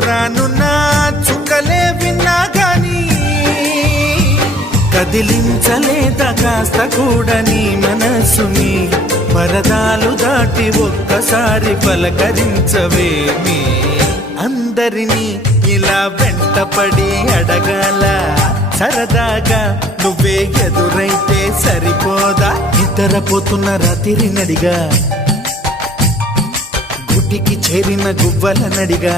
దూరానున్న చుక్కలే విన్నా గాని కదిలించలేదా కాస్త కూడా నీ మనసుని పరదాలు దాటి ఒక్కసారి పలకరించవేమి అందరినీ ఇలా వెంటపడి అడగాల సరదాగా నువ్వే ఎదురైతే సరిపోదా నిద్రపోతున్న రాత్రి నడిగా గుడ్డికి చేరిన గువ్వల నడిగా